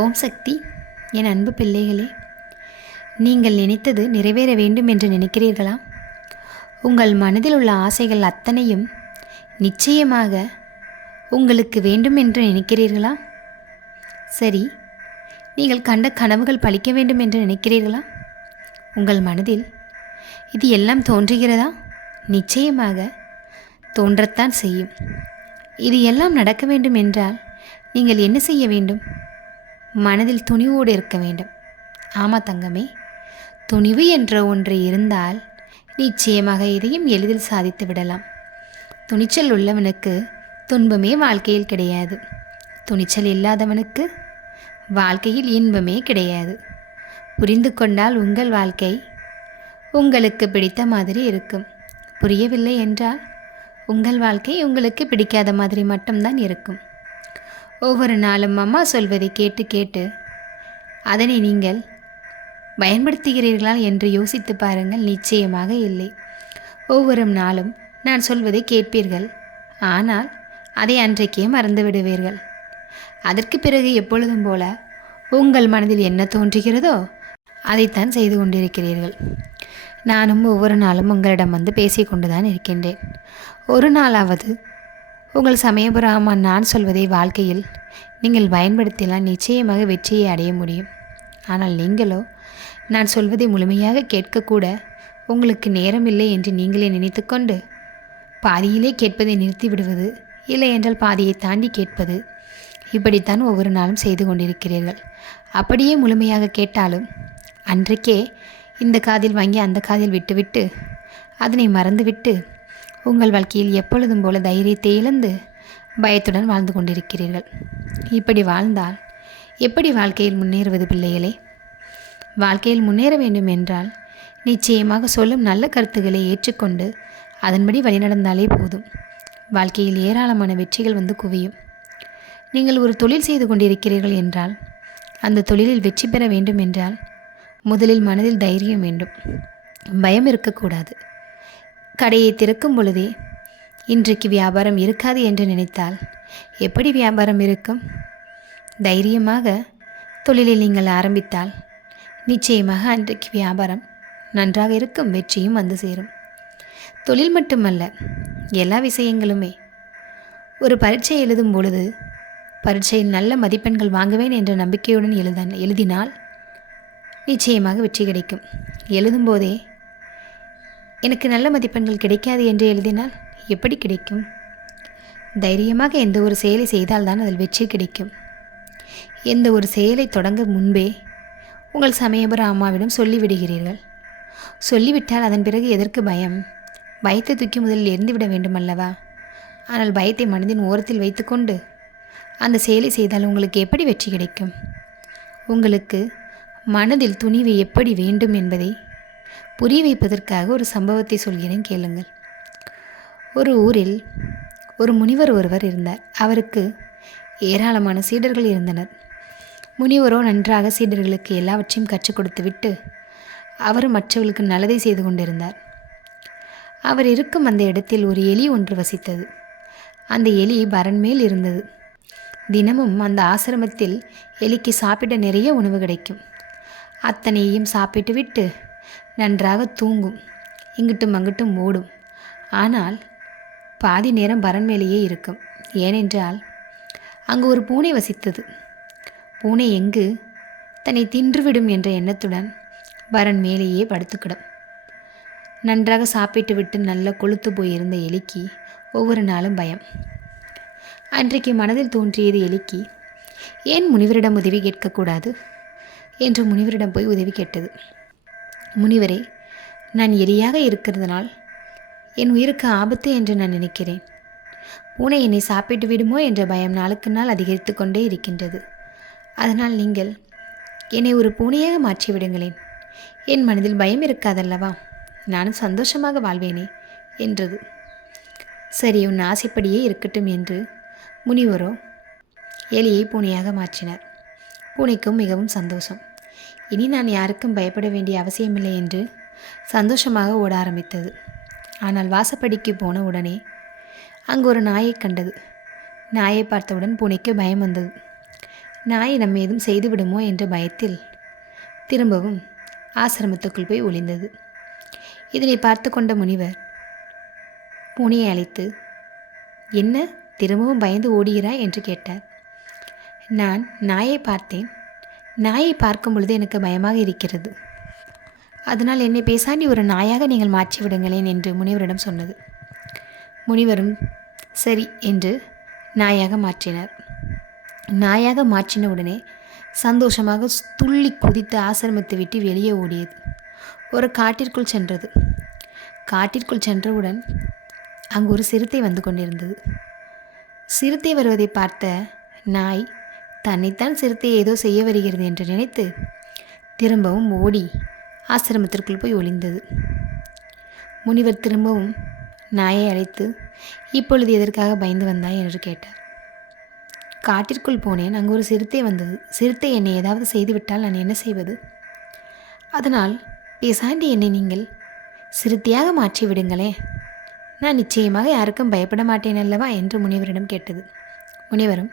ஓம் சக்தி. என் அன்பு பிள்ளைகளே, நீங்கள் நினைத்தது நிறைவேற வேண்டும் என்று நினைக்கிறீர்களா? உங்கள் மனதில் உள்ள ஆசைகள் அத்தனையும் நிச்சயமாக உங்களுக்கு வேண்டும் என்று நினைக்கிறீர்களா? சரி, நீங்கள் கண்ட கனவுகள் பலிக்க வேண்டும் என்று நினைக்கிறீர்களா? உங்கள் மனதில் இது எல்லாம் தோன்றுகிறதா? நிச்சயமாக தோன்றத்தான் செய்யும். இது எல்லாம் நடக்க வேண்டும் என்றால் நீங்கள் என்ன செய்ய வேண்டும்? மனதில் துணிவோடு இருக்க வேண்டும். ஆமாம் தங்கமே, துணிவு என்ற ஒன்று இருந்தால் நிச்சயமாக இதையும் எளிதில் சாதித்து விடலாம். துணிச்சல் உள்ளவனுக்கு துன்பமே வாழ்க்கையில் கிடையாது. துணிச்சல் இல்லாதவனுக்கு வாழ்க்கையில் இன்பமே கிடையாது. புரிந்து கொண்டால் உங்கள் வாழ்க்கை உங்களுக்கு பிடித்த மாதிரி இருக்கும். புரியவில்லை என்றால் உங்கள் வாழ்க்கை உங்களுக்கு பிடிக்காத மாதிரி மட்டும்தான் இருக்கும். ஒவ்வொரு நாளும் அம்மா சொல்வதை கேட்டு கேட்டு அதனை நீங்கள் பயன்படுத்துகிறீர்களா என்று யோசித்து பாருங்கள். நிச்சயமாக இல்லை. ஒவ்வொரு நாளும் நான் சொல்வதை கேட்பீர்கள், ஆனால் அதை அன்றைக்கே மறந்து விடுவீர்கள். அதற்கு பிறகு எப்பொழுதும் போல உங்கள் மனதில் என்ன தோன்றுகிறதோ அதைத்தான் செய்து கொண்டிருக்கிறீர்கள். நானும் ஒவ்வொரு நாளும் உங்களிடம் வந்து பேசிக்கொண்டுதான் இருக்கின்றேன். ஒரு நாளாவது உங்கள் சமயபுர அம்மா நான் சொல்வதை வாழ்க்கையில் நீங்கள் பயன்படுத்தினால் நிச்சயமாக வெற்றியை அடைய முடியும். ஆனால் நீங்களோ நான் சொல்வதை முழுமையாக கேட்கக்கூட உங்களுக்கு நேரம் இல்லை என்று நீங்களே நினைத்து கொண்டு பாதியிலே கேட்பதை நிறுத்தி விடுவது, இல்லை என்றால் பாதியை தாண்டி கேட்பது, இப்படித்தான் ஒவ்வொரு நாளும் செய்து கொண்டிருக்கிறீர்கள். அப்படியே முழுமையாக கேட்டாலும் அன்றைக்கே இந்த காதில் வாங்கி அந்த காதில் விட்டுவிட்டு அதனை மறந்துவிட்டு உங்கள் வாழ்க்கையில் எப்பொழுதும் போல தைரியத்தை இழந்து பயத்துடன் வாழ்ந்து கொண்டிருக்கிறீர்கள். இப்படி வாழ்ந்தால் எப்படி வாழ்க்கையில் முன்னேறுவது பிள்ளைகளே? வாழ்க்கையில் முன்னேற வேண்டும் என்றால் நிச்சயமாக சொல்லும் நல்ல கருத்துக்களை ஏற்றுக்கொண்டு அதன்படி வழிநடந்தாலே போதும். வாழ்க்கையில் ஏராளமான வெற்றிகள் வந்து குவியும். நீங்கள் ஒரு தொழில் செய்து கொண்டிருக்கிறீர்கள் என்றால் அந்த தொழிலில் வெற்றி பெற வேண்டும் என்றால் முதலில் மனதில் தைரியம் வேண்டும், பயம் இருக்கக்கூடாது. கடையை திறக்கும் பொழுதே இன்றைக்கு வியாபாரம் இருக்காது என்று நினைத்தால் எப்படி வியாபாரம் இருக்கும்? தைரியமாக தொழிலில் நீங்கள் ஆரம்பித்தால் நிச்சயமாக அன்றைக்கு வியாபாரம் நன்றாக இருக்கும், வெற்றியும் வந்து சேரும். தொழில் மட்டுமல்ல, எல்லா விஷயங்களுமே. ஒரு பரீட்சை எழுதும் பொழுது பரீட்சையில் நல்ல மதிப்பெண்கள் வாங்குவேன் என்ற நம்பிக்கையுடன் எழுதினால் நிச்சயமாக வெற்றி கிடைக்கும். எழுதும்போதே எனக்கு நல்ல மதிப்பெண்கள் கிடைக்காது என்று எழுதினால் எப்படி கிடைக்கும்? தைரியமாக எந்த ஒரு செயலை செய்தால்தான் அதில் வெற்றி கிடைக்கும். எந்த ஒரு செயலை தொடங்க முன்பே உங்கள் சமயபுர அம்மாவிடம் சொல்லிவிடுகிறீர்கள். சொல்லிவிட்டால் அதன் பிறகு எதற்கு பயம்? பயத்தை தூக்கி முதலில் எரிந்துவிட வேண்டும் அல்லவா? ஆனால் பயத்தை மனதின் ஓரத்தில் வைத்துக்கொண்டு அந்த செயலை செய்தால் உங்களுக்கு எப்படி வெற்றி கிடைக்கும்? உங்களுக்கு மனதில் துணிவு எப்படி வேண்டும் என்பதை புரிய வைப்பதற்காக ஒரு சம்பவத்தை சொல்கிறேன், கேளுங்கள். ஒரு ஊரில் ஒரு முனிவர் ஒருவர் இருந்தார். அவருக்கு ஏராளமான சீடர்கள் இருந்தனர். முனிவரோ நன்றாக சீடர்களுக்கு எல்லாவற்றையும் கற்றுக் கொடுத்து விட்டு அவர் மற்றவர்களுக்கு நல்லதை செய்து கொண்டிருந்தார். அவர் இருக்கும் அந்த இடத்தில் ஒரு எலி ஒன்று வசித்தது. அந்த எலி பரன் மேல் இருந்தது. தினமும் அந்த ஆசிரமத்தில் எலிக்கு சாப்பிட நிறைய உணவு கிடைக்கும். அத்தனையும் சாப்பிட்டு விட்டு நன்றாக தூங்கும், இங்கிட்டும் அங்கிட்டும் ஓடும். ஆனால் பாதி நேரம் பரன் மேலேயே இருக்கும். ஏனென்றால் அங்கு ஒரு பூனை வசித்தது. பூனை எங்கு தன்னை தின்றுவிடும் என்ற எண்ணத்துடன் பரன் மேலேயே படுத்துக்கிடும். நன்றாக சாப்பிட்டு விட்டு நல்ல கொழுத்து போயிருந்த எலிக்கு ஒவ்வொரு நாளும் பயம். அன்றைக்கு மனதில் தோன்றியது எலிக்கு, ஏன் முனிவரிடம் உதவி கேட்கக்கூடாது என்று முனிவரிடம் போய் உதவி கேட்டது. முனிவரே, நான் எலியாக இருக்கிறதுனால் என் உயிருக்கு ஆபத்து என்று நான் நினைக்கிறேன். பூனை என்னை சாப்பிட்டு விடுமோ என்ற பயம் நாளுக்கு நாள் அதிகரித்து கொண்டே இருக்கின்றது. அதனால் நீங்கள் என்னை ஒரு பூனையாக மாற்றிவிடுங்களேன். என் மனதில் பயம் இருக்காதல்லவா? நானும் சந்தோஷமாக வாழ்வேனே என்றது. சரி, உன் ஆசைப்படியே இருக்கட்டும் என்று முனிவரோ எலியை பூனையாக மாற்றினார். பூனைக்கும் மிகவும் சந்தோஷம். இனி நான் யாருக்கும் பயப்பட வேண்டிய அவசியமில்லை என்று சந்தோஷமாக ஓட ஆரம்பித்தது. ஆனால் வாசப்படிக்கு போன உடனே அங்கு ஒரு நாயை கண்டது. நாயை பார்த்தவுடன் பூனைக்கு பயம் வந்தது. நாய் நம்ம ஏதும் செய்துவிடுமோ என்ற பயத்தில் திரும்பவும் ஆசிரமத்துக்குள் போய் ஒளிந்தது. இதனை பார்த்து கொண்ட முனிவர் பூனையை அழைத்து, என்ன திரும்பவும் பயந்து ஓடுகிறாய் என்று கேட்டார். நான் நாயை பார்த்தேன். நாயை பார்க்கும் பொழுது எனக்கு பயமாக இருக்கிறது. அதனால் என்னை பேசாண்டி ஒரு நாயாக நீங்கள் மாற்றிவிடுங்களேன் என்று முனிவரிடம் சொன்னது. முனிவரும் சரி என்று நாயாக மாற்றினார். நாயாக மாற்றின உடனே சந்தோஷமாக துள்ளி குதித்து ஆசிரமத்தை விட்டு வெளியே ஓடியது. ஒரு காட்டிற்குள் சென்றது. காட்டிற்குள் சென்றவுடன் அங்கு ஒரு சிறுத்தை வந்து கொண்டிருந்தது. சிறுத்தை வருவதை பார்த்த நாய் தன்னைத்தான் சிறுத்தை ஏதோ செய்ய வருகிறது என்று நினைத்து திரும்பவும் ஓடி ஆசிரமத்திற்குள் போய் ஒளிந்தது. முனிவர் திரும்பவும் நாயை அழைத்து, இப்பொழுது எதற்காக பயந்து வந்தாய் என்று கேட்டார். காட்டிற்குள் போனேன். அங்கு ஒரு சிறுத்தை வந்தது. சிறுத்தை என்னை ஏதாவது செய்துவிட்டால் நான் என்ன செய்வது? அதனால் பேசாண்டி என்னை நீங்கள் சிறுத்தையாக மாற்றி விடுங்களே, நான் நிச்சயமாக யாருக்கும் பயப்பட மாட்டேன் அல்லவா என்று முனிவரிடம் கேட்டது. முனிவரும்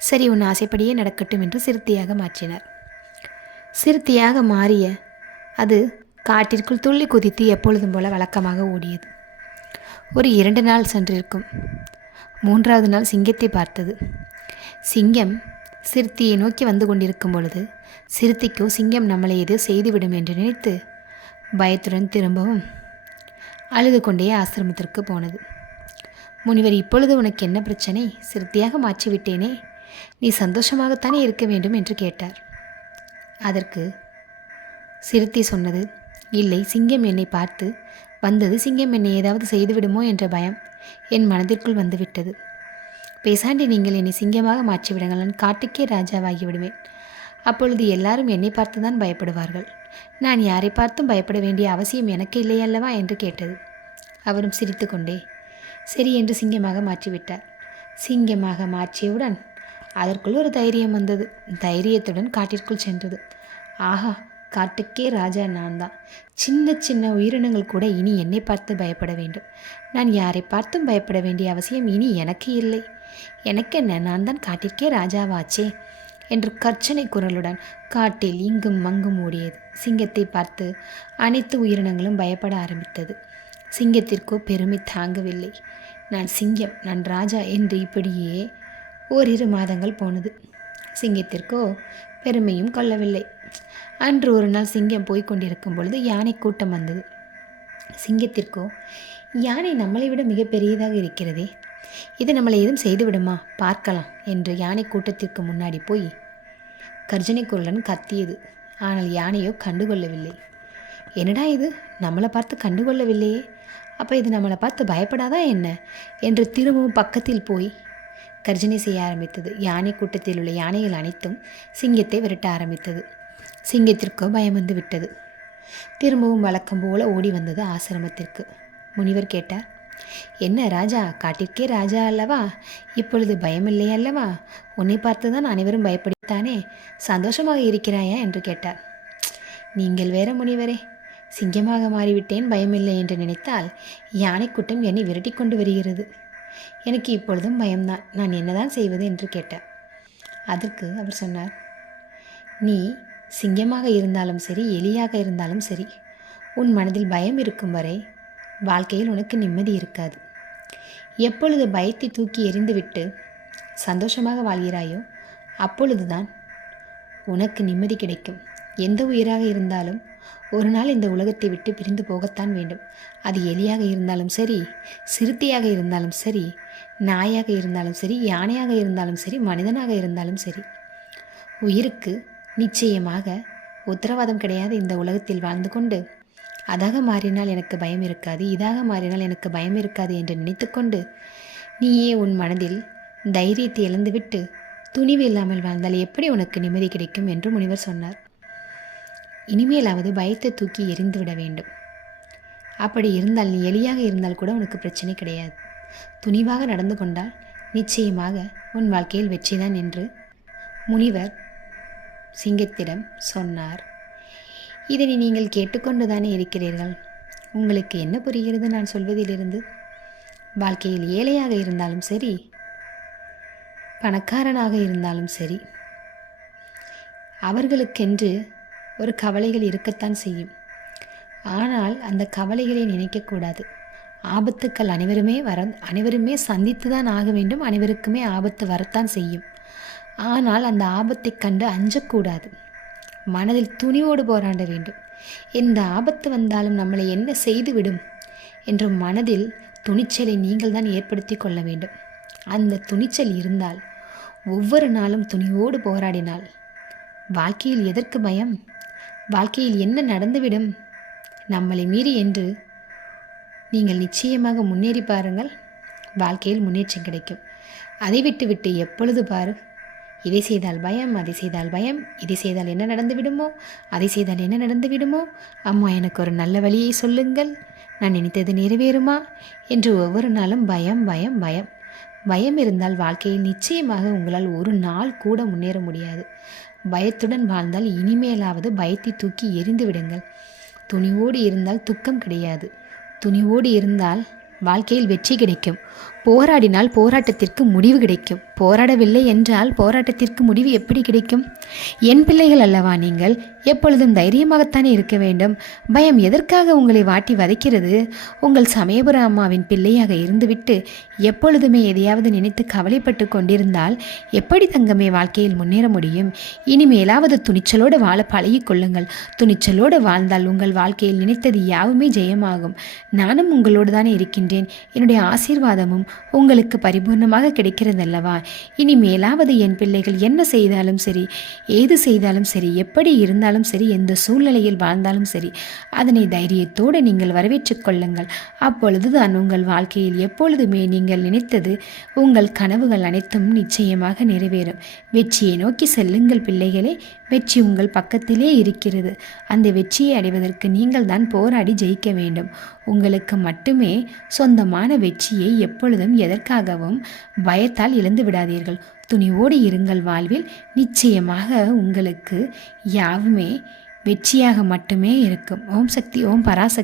சரி, உன் ஆசைப்படியே நடக்கட்டும் என்று சிறுத்தையாக மாற்றினார். சிறுத்தையாக மாறிய அது காட்டிற்குள் துள்ளி குதித்து எப்பொழுதும் போல வழக்கமாக ஓடியது. ஒரு 2 நாள் சென்றிருக்கும். 3வது நாள் சிங்கத்தை பார்த்தது. சிங்கம் சிறுத்தையை நோக்கி வந்து கொண்டிருக்கும் பொழுது சிறுத்தைக்கோ சிங்கம் நம்மளை ஏதோ செய்துவிடும் என்று நினைத்து பயத்துடன் திரும்பவும் அழுது கொண்டே ஆசிரமத்திற்கு போனது. முனிவர், இப்பொழுது உனக்கு என்ன பிரச்சனை? சிறுத்தையாக மாற்றிவிட்டேனே, நீ சந்தோஷமாகத்தானே இருக்க வேண்டும் என்று கேட்டார். அதற்கு சிறுத்தை சொன்னது, இல்லை, சிங்கம் என்னை பார்த்து வந்தது. சிங்கம் என்னை ஏதாவது செய்துவிடுமோ என்ற பயம் என் மனதிற்குள் வந்துவிட்டது. பேசாண்டி நீங்கள் என்னை சிங்கமாக மாற்றிவிடுங்கள், நான் காட்டுக்கே ராஜாவாகி விடுவேன். அப்பொழுது எல்லாரும் என்னை பார்த்து தான் பயப்படுவார்கள். நான் யாரை பார்த்தும் பயப்பட வேண்டிய அவசியம் எனக்கு இல்லை அல்லவா என்று கேட்டது. அவரும் சிரித்து கொண்டே சரி என்று சிங்கமாக மாற்றிவிட்டார். சிங்கமாக மாற்றியவுடன் அதற்குள் ஒரு தைரியம் வந்தது. தைரியத்துடன் காட்டிற்குள் சென்றது. ஆஹா, காட்டுக்கே ராஜா நான் தான். சின்ன சின்ன உயிரினங்கள் கூட இனி என்னை பார்த்து பயப்பட வேண்டும். நான் யாரை பார்த்தும் பயப்பட வேண்டிய அவசியம் இனி எனக்கு இல்லை. எனக்கென்ன, நான் தான் காட்டிற்கே ராஜாவாச்சே என்று கர்ச்சனை குரலுடன் காட்டில் இங்கும் மங்கும் ஓடியது. சிங்கத்தை பார்த்து அனைத்து உயிரினங்களும் பயப்பட ஆரம்பித்தது. சிங்கத்திற்கோ பெருமை தாங்கவில்லை. நான் சிங்கம், நான் ராஜா என்று இப்படியே 1-2 மாதங்கள் போனது. சிங்கத்திற்கோ பெருமையும் கொள்ளவில்லை. அன்று ஒரு நாள் சிங்கம் போய்கொண்டிருக்கும் பொழுது யானை கூட்டம் வந்தது. சிங்கத்திற்கோ, யானை நம்மளை விட மிக பெரியதாக இருக்கிறதே, இது நம்மளை ஏதும் செய்துவிடுமா, பார்க்கலாம் என்று யானை கூட்டத்திற்கு முன்னாடி போய் கர்ஜனை குரலுடன் கத்தியது. ஆனால் யானையோ கண்டுகொள்ளவில்லை. என்னடா இது, நம்மளை பார்த்து கண்டுகொள்ளவில்லையே, அப்போ இது நம்மளை பார்த்து பயப்படாதா என்ன என்று திரும்பவும் பக்கத்தில் போய் கர்ஜனை செய்ய ஆரம்பித்தது. யானை கூட்டத்தில் உள்ள யானைகள் அனைத்தும் சிங்கத்தை விரட்ட ஆரம்பித்தது. சிங்கத்திற்கோ பயம் வந்து விட்டது. திரும்பவும் வழக்கம் போல ஓடி வந்தது ஆசிரமத்திற்கு. முனிவர் கேட்டார், என்ன ராஜா, காட்டிற்கே ராஜா அல்லவா, இப்பொழுது பயமில்லை அல்லவா? உன்னை பார்த்துதான் அனைவரும் பயப்படித்தானே, சந்தோஷமாக இருக்கிறாயா என்று கேட்டார். நீங்கள் வேற முனிவரே, சிங்கமாக மாறிவிட்டேன், பயமில்லை என்று நினைத்தால் யானை கூட்டம் என்னை விரட்டி கொண்டு வருகிறது. எனக்கு இப்பொழுதும் பயம்தான், நான் என்னதான் செய்வது என்று கேட்டார். அதற்கு அவர் சொன்னார், நீ சிங்கமாக இருந்தாலும் சரி, எலியாக இருந்தாலும் சரி, உன் மனதில் பயம் இருக்கும் வரை வாழ்க்கையில் உனக்கு நிம்மதி இருக்காது. எப்பொழுது பயத்தை தூக்கி எறிந்துவிட்டு சந்தோஷமாக வாழ்கிறாயோ அப்பொழுதுதான் உனக்கு நிம்மதி கிடைக்கும். எந்த உயிராக இருந்தாலும் ஒரு நாள் இந்த உலகத்தை விட்டு பிரிந்து போகத்தான் வேண்டும். அது எலியாக இருந்தாலும் சரி, சிறுத்தையாக இருந்தாலும் சரி, நாயாக இருந்தாலும் சரி, யானையாக இருந்தாலும் சரி, மனிதனாக இருந்தாலும் சரி, உயிருக்கு நிச்சயமாக உத்தரவாதம் கிடையாது. இந்த உலகத்தில் வாழ்ந்து கொண்டு அதாக மாறினால் எனக்கு பயம் இருக்காது, இதாக மாறினால் எனக்கு பயம் இருக்காது என்று நினைத்து கொண்டு நீயே உன் மனதில் தைரியத்தை இழந்துவிட்டு துணிவு இல்லாமல் வாழ்ந்தால் எப்படி உனக்கு நிம்மதி கிடைக்கும் என்று முனிவர் சொன்னார். இனிமேலாவது பயத்தை தூக்கி எறிந்து விட வேண்டும். அப்படி இருந்தால் நீ எலியாக இருந்தால் கூட உனக்கு பிரச்சனை கிடையாது. துணிவாக நடந்து கொண்டால் நிச்சயமாக உன் வாழ்க்கையில் வெற்றிதான் என்று முனிவர் சிங்கத்திடம் சொன்னார். இதனை நீங்கள் கேட்டுக்கொண்டு தானே இருக்கிறீர்கள். உங்களுக்கு என்ன புரிகிறது நான் சொல்வதிலிருந்து? வாழ்க்கையில் ஏழையாக இருந்தாலும் சரி, பணக்காரனாக இருந்தாலும் சரி, அவர்களுக்கென்று ஒரு கவலைகள் இருக்கத்தான் செய்யும். ஆனால் அந்த கவலைகளை நினைக்கக்கூடாது. ஆபத்துக்கள் அனைவருமே சந்தித்து தான் ஆக வேண்டும். அனைவருக்குமே ஆபத்து வரத்தான் செய்யும். ஆனால் அந்த ஆபத்தை கண்டு அஞ்சக்கூடாது. மனதில் துணிவோடு போராட வேண்டும். எந்த ஆபத்து வந்தாலும் நம்மளை என்ன செய்துவிடும் என்ற மனதில் துணிச்சலை நீங்கள் தான் ஏற்படுத்தி கொள்ள வேண்டும். அந்த துணிச்சல் இருந்தால், ஒவ்வொரு நாளும் துணிவோடு போராடினால், வாழ்க்கையில் எதற்கு பயம்? வாழ்க்கையில் என்ன நடந்துவிடும் நம்மளை மீறி என்று நீங்கள் நிச்சயமாக முன்னேறி பாருங்கள். வாழ்க்கையில் முன்னேற்றம் கிடைக்கும். அதை விட்டு எப்பொழுது பாரு, இதை செய்தால் பயம், அதை செய்தால் பயம், இதை செய்தால் என்ன நடந்து விடுமோ, அதை செய்தால் என்ன நடந்து விடுமோ, அம்மா எனக்கு ஒரு நல்ல வழியை சொல்லுங்கள், நான் நினைத்தது நிறைவேறுமா என்று ஒவ்வொரு நாளும் பயம் பயம் பயம். பயம் இருந்தால் வாழ்க்கையில் நிச்சயமாக உங்களால் ஒரு நாள் கூட முன்னேற முடியாது. பயத்துடன் வாழ்ந்தால் இனிமேலாவது பயத்தை தூக்கி எறிந்து விடுங்கள். துணிவோடு இருந்தால் துக்கம் கிடையாது. துணிவோடு இருந்தால் வாழ்க்கையில் வெற்றி கிடைக்கும். போராடினால் போராட்டத்திற்கு முடிவு கிடைக்கும். போராடவில்லை என்றால் போராட்டத்திற்கு முடிவு எப்படி கிடைக்கும்? என் பிள்ளைகள் அல்லவா நீங்கள்? எப்பொழுதும் தைரியமாகத்தானே இருக்க வேண்டும். பயம் எதற்காக உங்களை வாட்டி வதைக்கிறது? உங்கள் சமயபுர அம்மாவின் பிள்ளையாக இருந்துவிட்டு எப்பொழுதுமே எதையாவது நினைத்து கவலைப்பட்டு கொண்டிருந்தால் எப்படி தங்கமே வாழ்க்கையில் முன்னேற முடியும்? இனிமேலாவது துணிச்சலோடு வாழ பழகிக் கொள்ளுங்கள். துணிச்சலோடு வாழ்ந்தால் உங்கள் வாழ்க்கையில் நினைத்தது யாவுமே ஜெயமாகும். நானும் உங்களோடு தானே இருக்கின்றேன். என்னுடைய ஆசீர்வாதமும் உங்களுக்கு பரிபூர்ணமாக கிடைக்கிறதல்லவா? இனிமேலாவது என் பிள்ளைகள் என்ன செய்தாலும் சரி, ஏது செய்தாலும் சரி, எப்படி இருந்தாலும் சரி, எந்த சூழ்நிலையில் வாழ்ந்தாலும் சரி, அதனை தைரியத்தோடு நீங்கள் வரவேற்றுக் கொள்ளுங்கள். அப்பொழுதுதான் உங்கள் வாழ்க்கையில் எப்பொழுதுமே நீங்கள் நினைத்தது, உங்கள் கனவுகள் அனைத்தும் நிச்சயமாக நிறைவேறும். வெற்றியை நோக்கி செல்லுங்கள் பிள்ளைகளே. வெற்றி உங்கள் பக்கத்திலே இருக்கிறது. அந்த வெற்றியை அடைவதற்கு நீங்கள் தான் போராடி ஜெயிக்க வேண்டும். உங்களுக்கு மட்டுமே சொந்தமான வெற்றியை எப்பொழுதும் எதற்காகவும் பயத்தால் இழந்து விடாதீர்கள். துணிவோடு இருங்கள். வாழ்வில் நிச்சயமாக உங்களுக்கு யாவுமே வெற்றியாக மட்டுமே இருக்கும். ஓம் சக்தி, ஓம் பராசக்தி.